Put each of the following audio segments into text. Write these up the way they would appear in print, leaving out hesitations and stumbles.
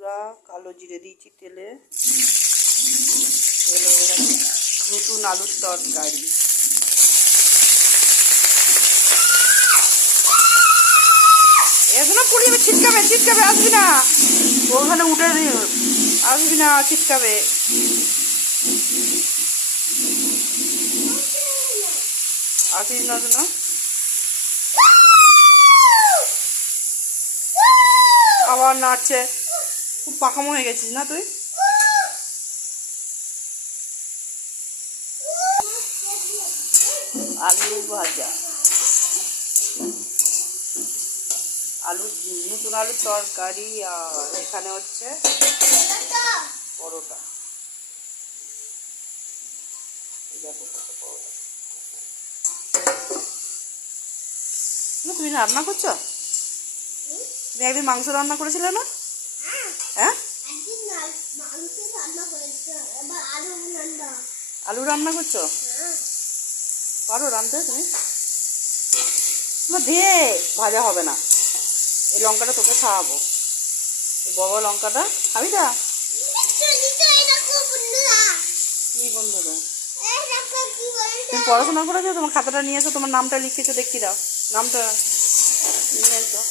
বন্ধুরা, কালো জিরে দিয়েছি তেলে। তেল হয়ে গেছে। নতুন আলুর তরকারি। এগুলো পুড়ি ছিটকাবে, ছিটকাবে, আসবি না ওখানে উঠে দিও, আসবি না, ছিটকাবে। আসিস না না, আবার নাড়ছে। খুব পাকামো হয়ে গেছিস না তুই? আলু ভাজা, আলু, নতুন আলুর তরকারি। আর এখানে হচ্ছে পরোটা। তুমি রান্না করছো? তুমি একদিন মাংস রান্না করেছিলে না? হ্যাঁ, আলু রান্না করছো? পারো রাঁধতে তুমি? দে, ভাজা হবে না। এই লঙ্কাটা তোকে খাওয়াবো, এই বড় লঙ্কাটা খাবি না? কি বন্ধুরা, তুমি পড়াশোনা করেছো? তোমার খাতাটা নিয়ে এসো, তোমার নামটা লিখেছো, দেখি দাও নামটা নিয়ে এসো।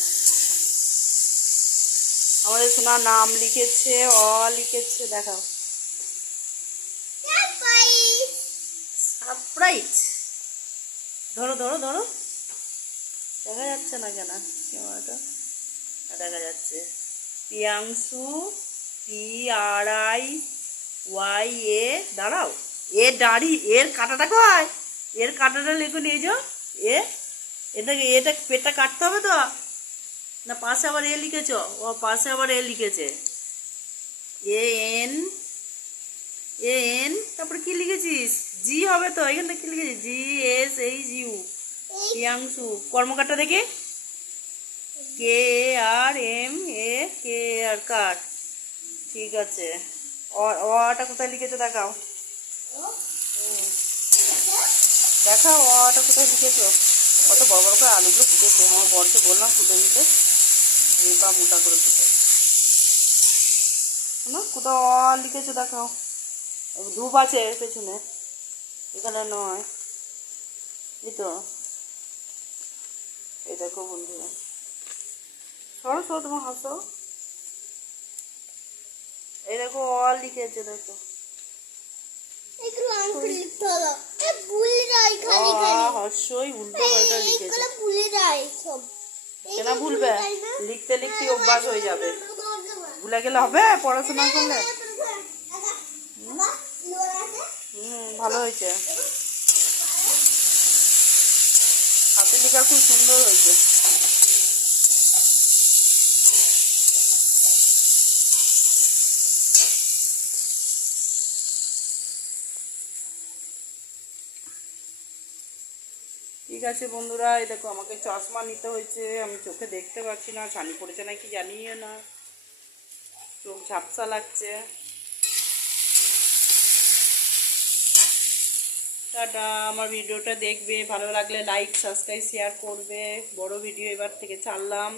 আমাদের সোনার নাম লিখেছে, অ লিখেছে, দেখাও। সারপ্রাইজ। ধরো ধরো ধরো, দেখা যাচ্ছে না কেন ক্যামেরাটা? দেখা যাচ্ছে। প্রিয়াংশু, PRIYA, দাঁড়াও, এ দাড়ি, এর কাঁটাটা কয়? এর কাঁটাটা লিখে নিয়ে যাও। এটাকে, এটা পেটটা কাটতে হবে তো না? পাশে আবার এ লিখেছ? ও পাশে আবার এ লিখেছে, AN, তারপরে কি লিখেছিস? জি হবে তো, এখানটা কি লিখেছিস? GSHU, প্রিয়াংশু। কর্মকারটা দেখে, KARMA, কার। ঠিক আছে। অটা কোথায় লিখেছো দেখাও, দেখাও অটা কোথায় লিখেছো। কত বড় বড় করে আলুগুলো ফুটেছে। আমার বরকে বললাম ফুটে নিতে, মোটা মোটা করে ফুটে না। কোথাও লিখেছো দেখাও। ধূপ আছে পেছনে, এখানে নয়। এই তো, এই দেখো বন্ধুরা, সরো সরো, তোমার হাসো। এই দেখো লিখেছে, দেখো। হর্ষই উল্টো পাল্টা লিখেছে। কেন ভুলবে? লিখতে লিখতে অভ্যাস হয়ে যাবে, ভুলে গেলে হবে পড়াশোনা করলে। ভালো হয়েছে, হাতে লেখা খুব সুন্দর হয়েছে। ঠিক আছে বন্ধুরা, এই দেখো আমাকে চশমা নিতে হয়েছে, আমি চোখে দেখতে পাচ্ছি না, ছানি পড়েছে নাকি জানিও না, চোখ ঝাপসা লাগছে। টাটা। আমার ভিডিওটা দেখবে, ভালো লাগলে লাইক, সাবস্ক্রাইব, শেয়ার করবে। বড় ভিডিও এবার থেকে ছাড়লাম।